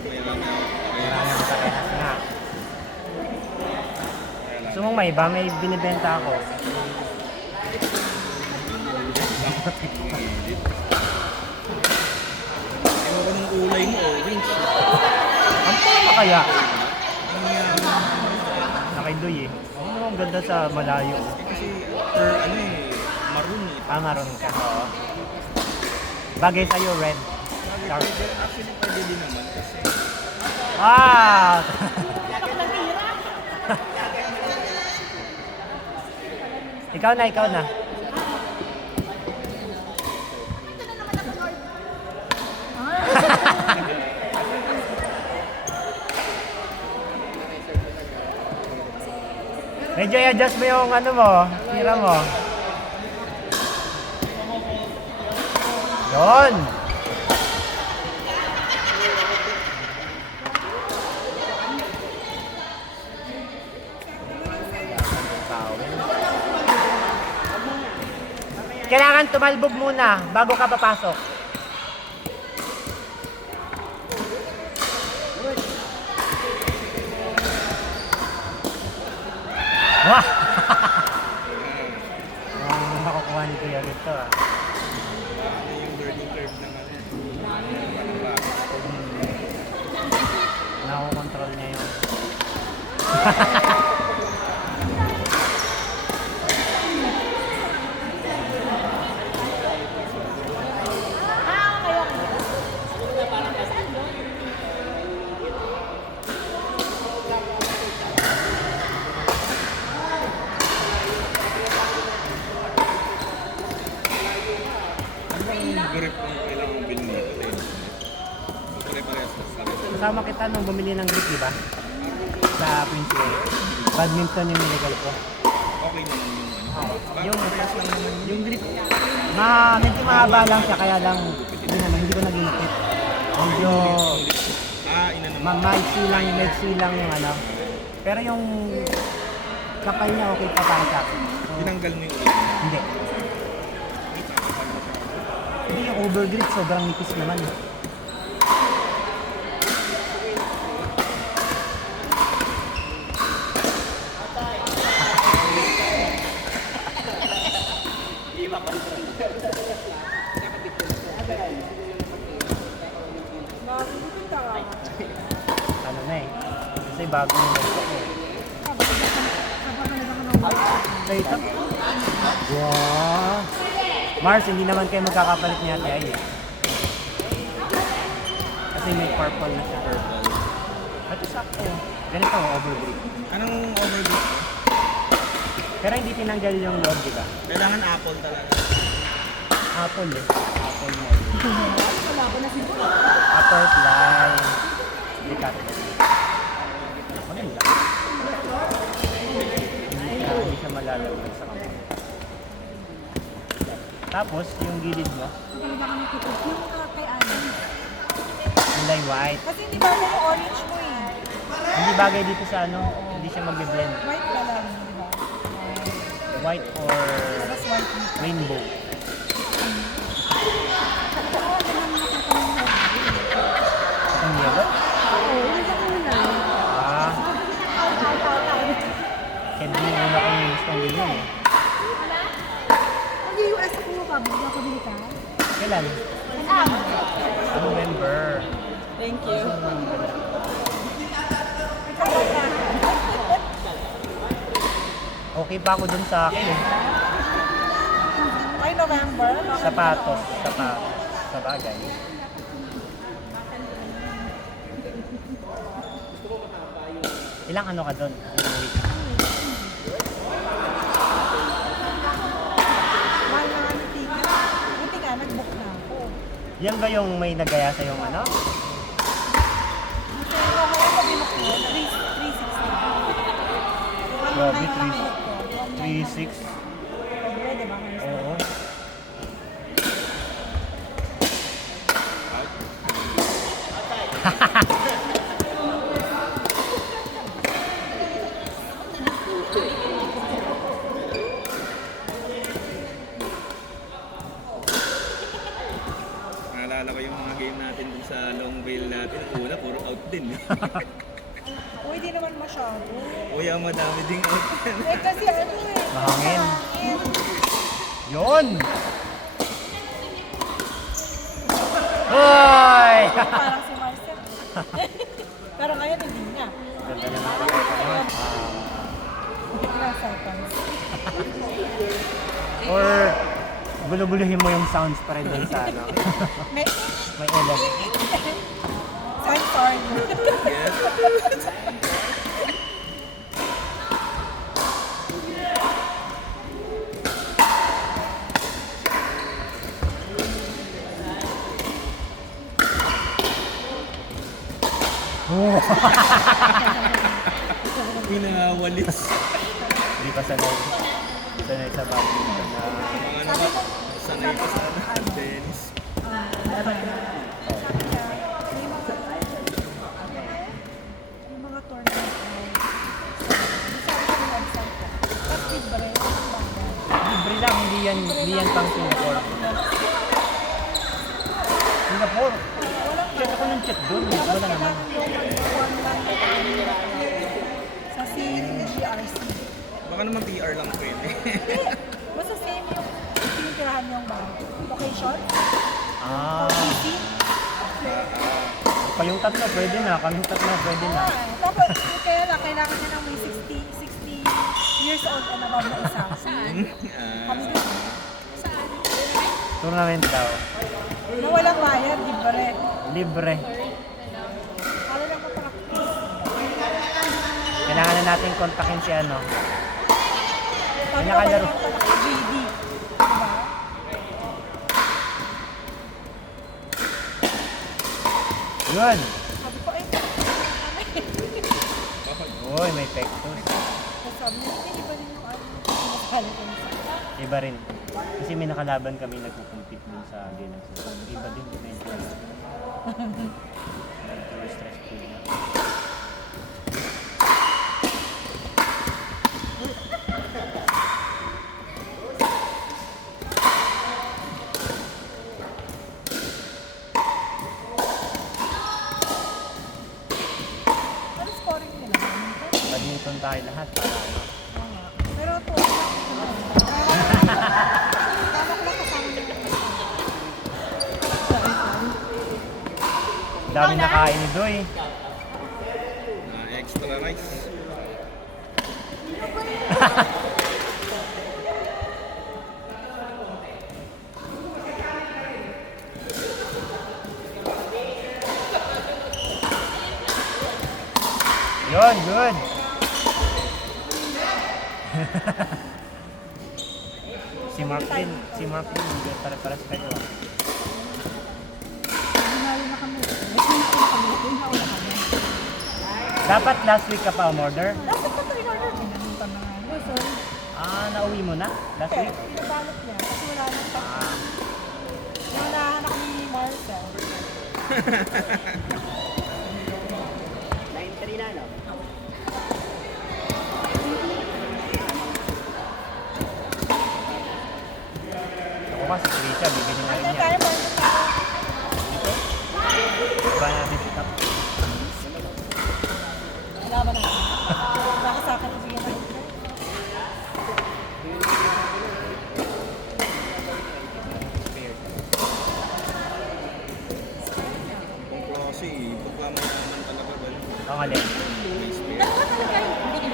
Marami akong parehas nga. Gusto mong may iba? May binibenta ako. Ewan ko ng kulay mo, orange. Ang tama kaya? Nakidoy eh. Ang ganda sa malayo. Kasi, maroon eh. Ah, maroon ka. Oo. Bagay sa'yo, red. Dark. Actually, pwede din naman kasi. Ah! Ikaw na, ikaw na. Medyo i-adjust mo yung ano mo, tira mo. Yun! Kailangan tumalbog muna bago ka papasok. Wah! Ang makukuha ni Kuya dito ah. Yung learning curve naman eh. Nakukontrol niya yun. Grip ang kailangan mong bilhin dito. Pare-parehas na sa rin. Kasama kita nung bumili ng grip, di ba? Sa Prince Way. Badminton yung nilagay ko. Okay naman yung ano. Yung, Parehas lang naman yun. yung grip, medyo mahaba lang siya, kaya lang hindi ko naginipit. Medyo maiksi lang yung ano. Pero yung kapal niya okay pa para sa akin. So, Tinanggal mo yung ulit. hindi. Hindi yung overgrip, sobrang nipis naman. Ano na eh. Kasi bago yung gusto ko. So ito? Wow! Mars, hindi naman kayo magkakapalit ni Ate Ay. Kasi may purple na siya. Ito sakto. Ganito, overgrip. Anong overgrip? Pero hindi tinanggal yung loob, di ba? Kailangan apple talaga. Apple eh. Apple mode. Upper fly. Hindi ka. Maganda. Hindi siya malalaglag sa kamay. Tapos, yung gilid mo, Kay Ana. kulay white. Kasi hindi ba yung orange mo eh. Hindi bagay dito sa ano, hindi siya magbe-blend. White ka lang, di ba? White or Tapos white dito. rainbow. Ang yellow? Ah. Candy yung una kong gustong bilhin eh. Mag-US ako mo pa, bigla ko bili ka. Kailan? November. Thank you. Okay pa ako dun sa akin eh. Ay, November. Sapatos. Sa bagay. Ilang ano ka dun? Ilang week? Mahal na nga ng ticket. Buti nga, nag-book na ako. Yan ba yung may nagaya sa yung ano? Kasi ikaw ngayon sabi mo ko, 360. Grabe, 360. 3.6. Pwede, di ba? Oo. Naalala naalala ko yung mga game natin dun sa long veil natin. Una, puro out din. Uy, di naman masyado. Uy, ang madami ding out yan. Eh, kasi ano eh. Mahangin. Mahangin. Yun! Hoy! Parang si Marcel. Pero ngayon hindi na. Ganda na natin. Ilang seconds. Or bulubuluhin mo yung sounds pa rin dun sa ano. May May element. sensor. Yes. Oh. Pinawalis. Hindi pa sanay. Sanay sa badminton na Mga naman, sanay pa sana. Dennis. Sabi niya, may mga tournament na sabi ko yung website ko. Tapos libre, walang bayad. libre lang, hindi yan pang Singapore. Singapore? Walang Chat ako ng chat doon. Tapos Wala naman. kailangan yung mag-form lang sa CGRC. Baka naman PR lang pwede. Basta same yung tinitirahan yung bahay. Location, Ah, PC. kayong tatlo pwede na. Kaming tatlo pwede na. Tapos kaya lang, kailangan niya ng may 60 years old and above na isa. Kami din. Tournament daw. Na walang bayad, libre. Libre. Para lang mapractice. Kailangan na natin kontakin si ano. Sabi ko nakalaro. kailangan pala kay JD. Diba? Yun. Sabi ko, ay, Uy, may pectus. tapos sabi niya, "Ay, iba rin yung ano. Sinasali ko sa Iba rin. Kasi may nakalaban kami nagko-compete dun sa Galax. Iba din. Medyo stressful na. Ano scoring nila? Badminton tayo lahat. Para ano. Pero to, tama ko lang kasama niya. Dami nakain ni Doy. Extra rice. Yun, good. Si Mark din, hindi pare-pares kayo. Ginalo na kami. Next week na kami. Yung nauna kami. Dapat last week ka pa umorder? Dapat pa ito in-order. Pinanunta na nga. No, sorry. Ah, nauwi mo na? Last Okay, week? pinabalot niya. Kasi wala nang pa. Ah, Yung nahanak ni Marcel. ako kasi Trisha, bibili na rin Ano niya. tayo, Marcel tayo? Iba natin si Tap. Wala ba na? Baka sa akin ibigyan na. Kung klase, pagka mayaman talaga ba? Ang alin. May spare. Dalawa talaga yung hindi